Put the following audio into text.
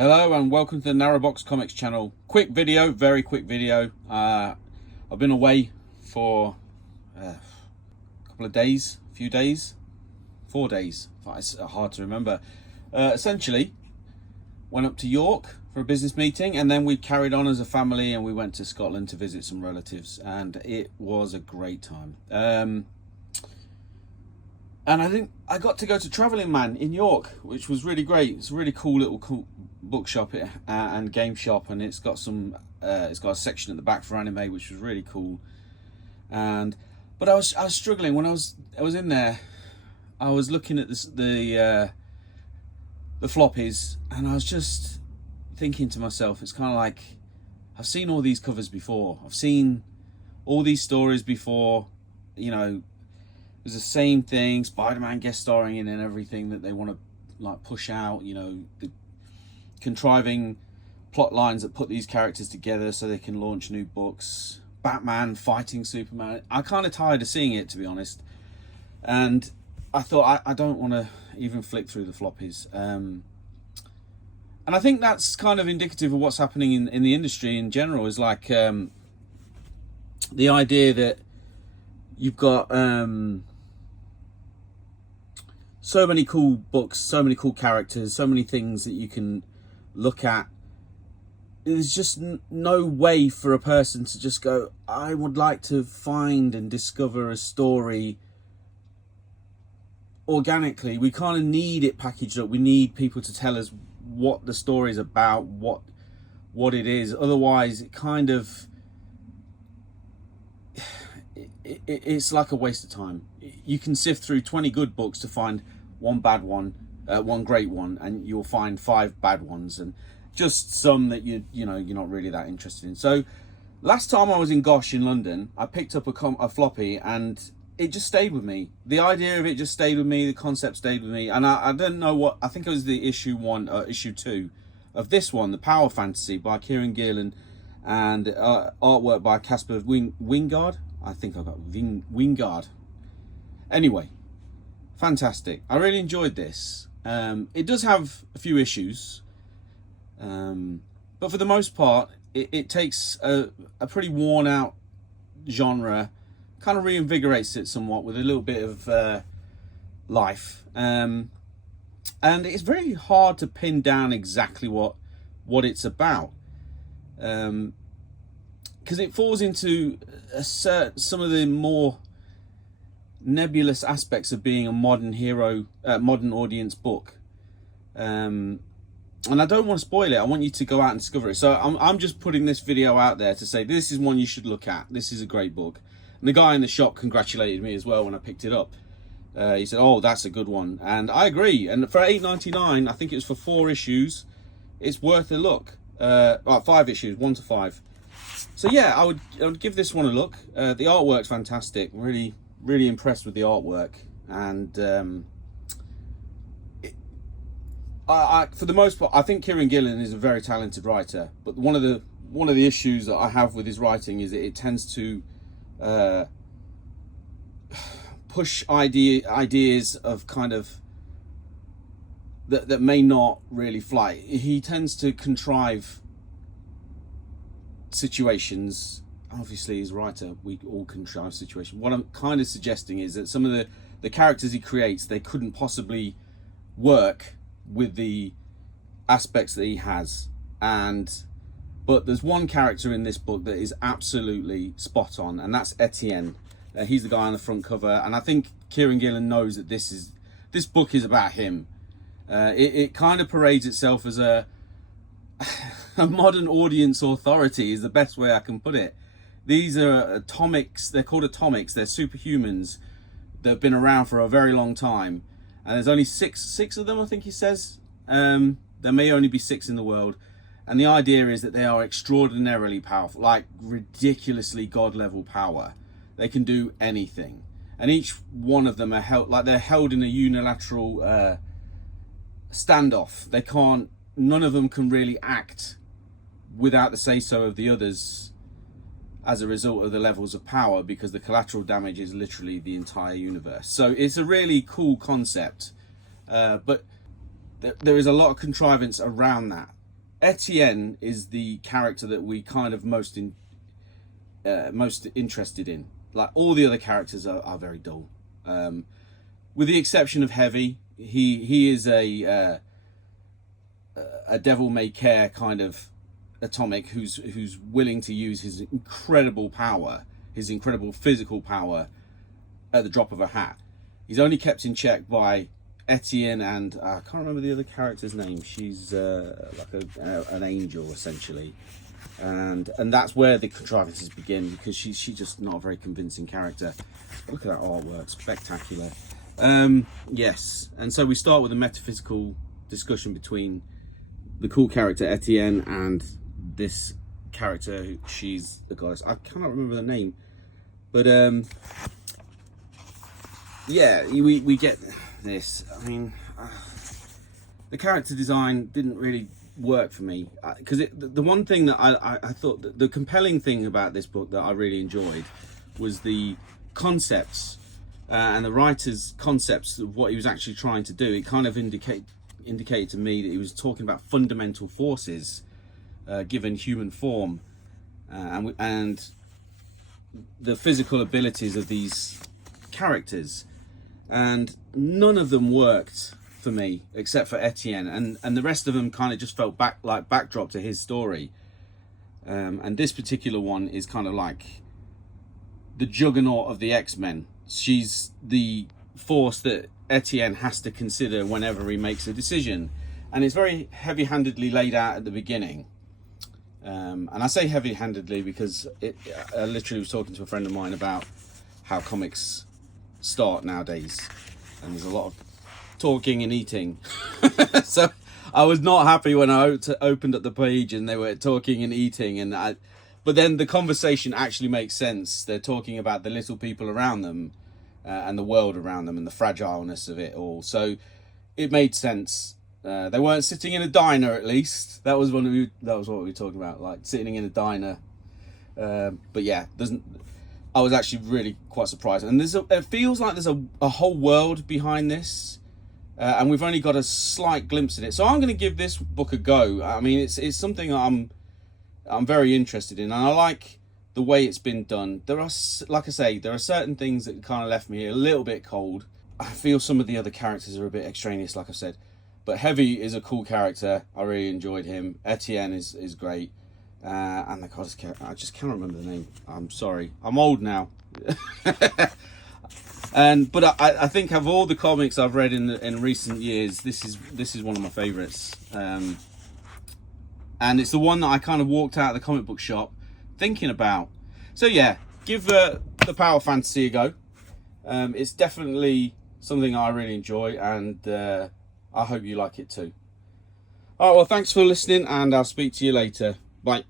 Hello and welcome to the Narrabox Comics channel. Quick video, very quick video. I've been away for a couple of days, a few days, 4 days. It's hard to remember. Essentially, went up to York for a business meeting, and then we carried on as a family and we went to Scotland to visit some relatives, and it was a great time. And I think I got to go to Travelling Man in York, which was really great. It's a really cool bookshop and game shop, and it's got a section at the back for anime, which was really cool. But I was struggling when I was in there. I was looking at the floppies, and I was just thinking to myself, it's kind of like, I've seen all these covers before. I've seen all these stories before. You know, it was the same thing, Spider-Man guest starring in and everything that they want to like push out, you know, the contriving plot lines that put these characters together so they can launch new books. Batman fighting Superman. I'm kind of tired of seeing it, to be honest. And I thought, I don't want to even flick through the floppies. And I think that's kind of indicative of what's happening in the industry in general, is like the idea that you've got so many cool books, so many cool characters, so many things that you can look at. There's just no way for a person to just go, I would like to find and discover a story organically. We kind of need it packaged up. We need people to tell us what the story is about, what it is. Otherwise, it kind of it's like a waste of time. You can sift through 20 good books to find one bad one, one great one, and you'll find 5 bad ones, and just some that you're not really that interested in. So last time I was in Gosh in London, I picked up a floppy, and it just stayed with me. The idea of it just stayed with me. The concept stayed with me, and I don't know what, I think it was the issue 2 of this one, the Power Fantasy by Kieran Gillen, and artwork by Casper Wingard. I think I got Wingard. Anyway, fantastic. I really enjoyed this. It does have a few issues, but for the most part, it takes a pretty worn out genre, kind of reinvigorates it somewhat with a little bit of life. And it's very hard to pin down exactly what it's about. Because it falls into some of the more nebulous aspects of being a modern audience book, and I don't want to spoil it. I want you to go out and discover it. So I'm just putting this video out there to say this is one you should look at. This is a great book, and the guy in the shop congratulated me as well when I picked it up. He said, "Oh, that's a good one," and I agree. And for $8.99, I think it was for 4 issues. It's worth a look. 5 issues, 1 to 5. So yeah, I would give this one a look. The artwork's fantastic. Really, really impressed with the artwork, and for the most part, I think Kieran Gillen is a very talented writer. But one of the issues that I have with his writing is that it tends to push ideas of kind of that may not really fly. He tends to contrive situations. Obviously, as a writer, we all contrive situations. What I'm kind of suggesting is that some of the characters he creates, they couldn't possibly work with the aspects that he has. But there's one character in this book that is absolutely spot on, and that's Etienne. He's the guy on the front cover, and I think Kieran Gillen knows that this book is about him. It kind of parades itself as a modern audience authority, is the best way I can put it. These are atomics. They're called atomics. They're superhumans that have been around for a very long time, and there's only six of them, I think he says. There may only be 6 in the world, and the idea is that they are extraordinarily powerful, like ridiculously god level power. They can do anything, and each one of them are held in a unilateral standoff. None of them can really act without the say-so of the others as a result of the levels of power, because the collateral damage is literally the entire universe. So it's a really cool concept, but there is a lot of contrivance around that. Etienne is the character that we kind of most interested in. Like, all the other characters are very dull, with the exception of Heavy. He is a devil may care kind of atomic who's willing to use his incredible power, his incredible physical power, at the drop of a hat. He's only kept in check by Etienne and I can't remember the other character's name. She's like an angel essentially, and that's where the contrivances begin, because she's just not a very convincing character. Look at that artwork, spectacular. Yes, and so we start with a metaphysical discussion between the cool character Etienne and this character. She's the goddess. I cannot remember the name, but yeah, we get this. I mean, the character design didn't really work for me, because the one thing that I thought that the compelling thing about this book that I really enjoyed was the concepts and the writer's concepts of what he was actually trying to do. It kind of indicated to me that he was talking about fundamental forces given human form, and the physical abilities of these characters, and none of them worked for me except for Etienne, and the rest of them kind of just felt backdrop to his story. And this particular one is kind of like the juggernaut of the X-Men. She's the force that Etienne has to consider whenever he makes a decision, and it's very heavy-handedly laid out at the beginning. And I say heavy-handedly because I literally was talking to a friend of mine about how comics start nowadays, and there's a lot of talking and eating. So I was not happy when I opened up the page and they were talking and eating, but then the conversation actually makes sense. They're talking about the little people around them, and the world around them, and the fragileness of it all. So it made sense. They weren't sitting in a diner, at least. That was what we were talking about, like sitting in a diner. But yeah, I was actually really quite surprised. And it feels like there's a whole world behind this, and we've only got a slight glimpse at it. So I'm going to give this book a go. I mean, it's something I'm very interested in, and I like the way it's been done. There are, like I say, there are certain things that kind of left me a little bit cold. I feel some of the other characters are a bit extraneous, like I said. But Heavy is a cool character. I really enjoyed him. Etienne is great. And the goddess character, I just cannot remember the name. I'm sorry. I'm old now. But I think of all the comics I've read in recent years, this is one of my favourites. And it's the one that I kind of walked out of the comic book shop thinking about. So yeah, give the Power Fantasy a go. It's definitely something I really enjoy, and I hope you like it too. Alright, well, thanks for listening, and I'll speak to you later. Bye.